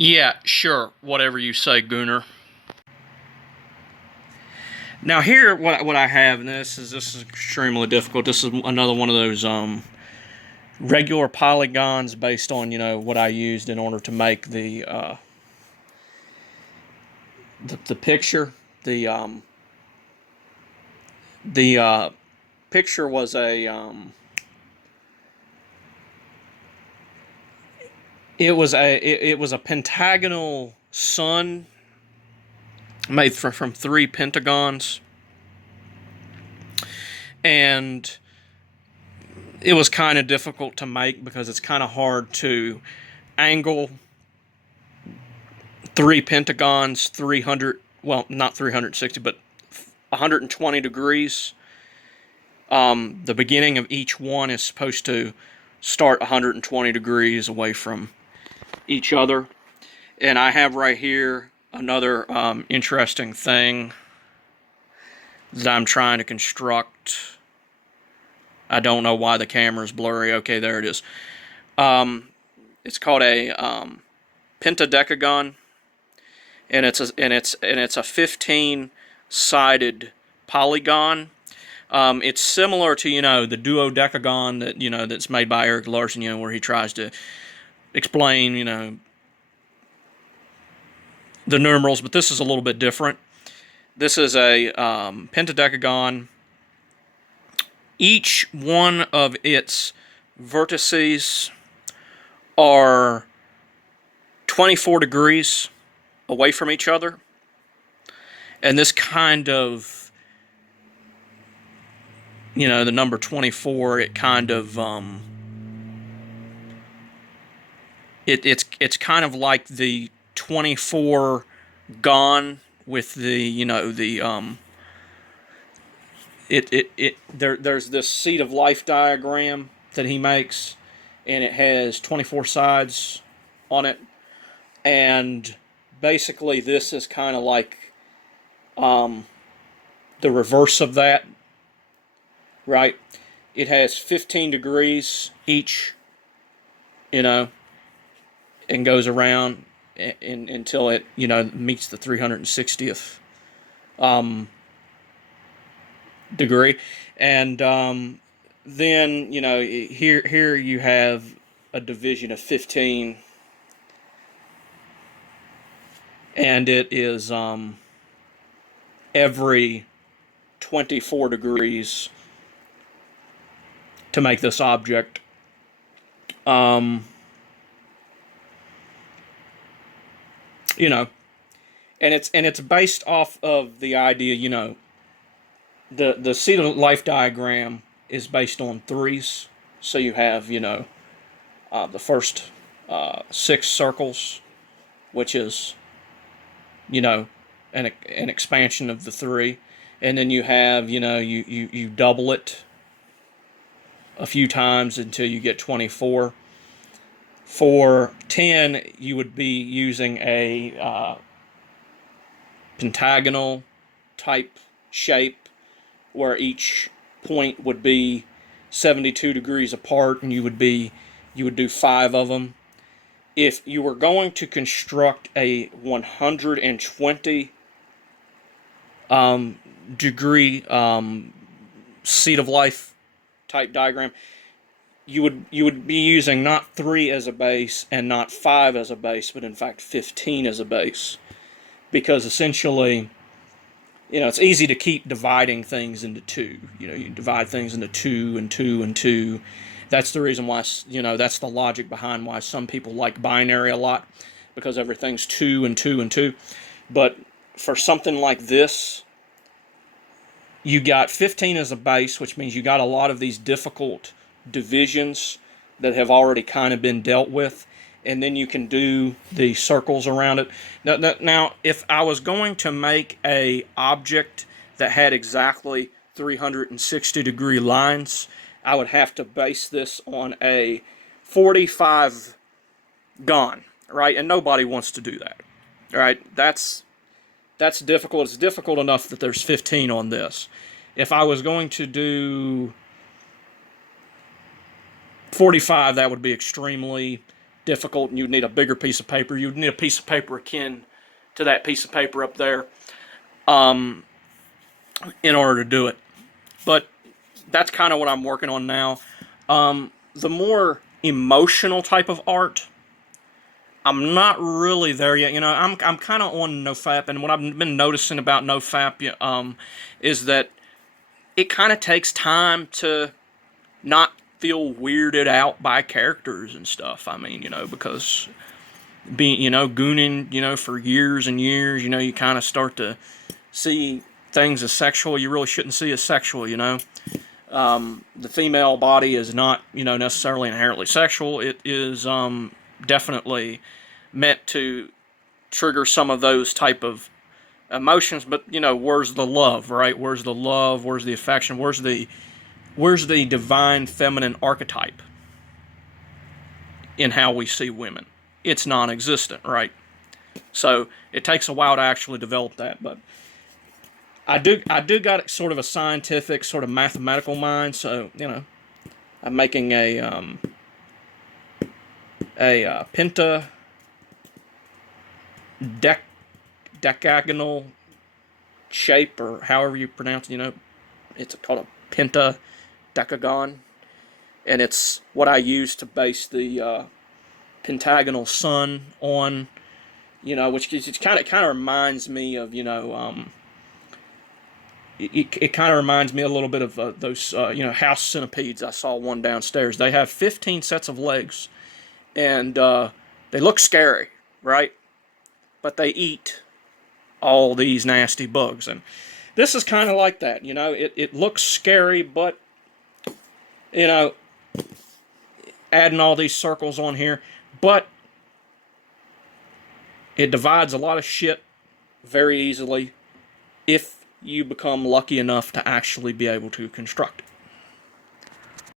Yeah, sure. Whatever you say, gooner. Now here, what I have, and this is extremely difficult. This is another one of those regular polygons based on what I used in order to make the picture. The picture was it was a pentagonal sun made from three pentagons, and it was kind of difficult to make because it's kind of hard to angle three pentagons 300, well, not 360, but 120 degrees. The beginning of each one is supposed to start 120 degrees away from each other. And I have right here another interesting thing that I'm trying to construct. I don't know why the camera is blurry. Okay, there it is. It's called a pentadecagagon, and it's a 15-sided polygon. It's similar to the duodecagon that's made by Eric Larson, where he tries to explain the numerals, but this is a little bit different. This is a pentadecagon. Each one of its vertices are 24 degrees away from each other, and this kind of the number 24, it kind of it's kind of like the 24 gone with there's this seed of life diagram that he makes, and it has 24 sides on it, and basically this is kind of like the reverse of that, right? It has 15 degrees each, and goes around until it meets the 360th degree, and then here you have a division of 15, and it is every 24 degrees to make this object. And it's based off of the idea, the seed of life diagram is based on threes. So you have, the first 6 circles, which is, an expansion of the 3. And then you have, you double it a few times until you get 24. For 10, you would be using a pentagonal type shape where each point would be 72 degrees apart, and you would do 5 of them. If you were going to construct a 120 degree seed of life type diagram, you would be using not 3 as a base and not 5 as a base, but in fact 15 as a base, because essentially, it's easy to keep dividing things into 2. You divide things into 2 and 2 and 2. That's the reason why, that's the logic behind why some people like binary a lot, because everything's 2 and 2 and 2. But for something like this, you got 15 as a base, which means you got a lot of these difficult divisions that have already kind of been dealt with, and then you can do the circles around it. Now, if I was going to make a object that had exactly 360 degree lines, I would have to base this on a 45 gon, right? And nobody wants to do that, right? That's difficult. It's difficult enough that there's 15 on this. If I was going to do 45, that would be extremely difficult and you'd need a bigger piece of paper. You'd need a piece of paper akin to that piece of paper up there in order to do it. But that's kind of what I'm working on now. The more emotional type of art, I'm not really there yet. You know, I'm kind of on NoFap, and what I've been noticing about NoFap is that it kind of takes time to not feel weirded out by characters and stuff. I mean, you know, because being, you know, gooning, you know, for years and years, you know, you kind of start to see things as sexual you really shouldn't see as sexual, you know. The female body is not, you know, necessarily inherently sexual. It is definitely meant to trigger some of those type of emotions, but, you know, where's the love, right? Where's the love? Where's the affection? Where's the divine feminine archetype in how we see women? It's non-existent, right? So it takes a while to actually develop that, but I do got sort of a scientific, sort of mathematical mind. So, you know, I'm making a pentadecagagonal shape, or however you pronounce it. You know, it's called a pentadecagon, and it's what I use to base the pentagonal sun on. You know, which it kind of reminds me of, you know, it kind of reminds me a little bit of those, you know, house centipedes. I saw one downstairs. They have 15 sets of legs, and they look scary, right? But they eat all these nasty bugs, and this is kind of like that. You know, it looks scary, but, you know, adding all these circles on here, but it divides a lot of shit very easily if you become lucky enough to actually be able to construct it.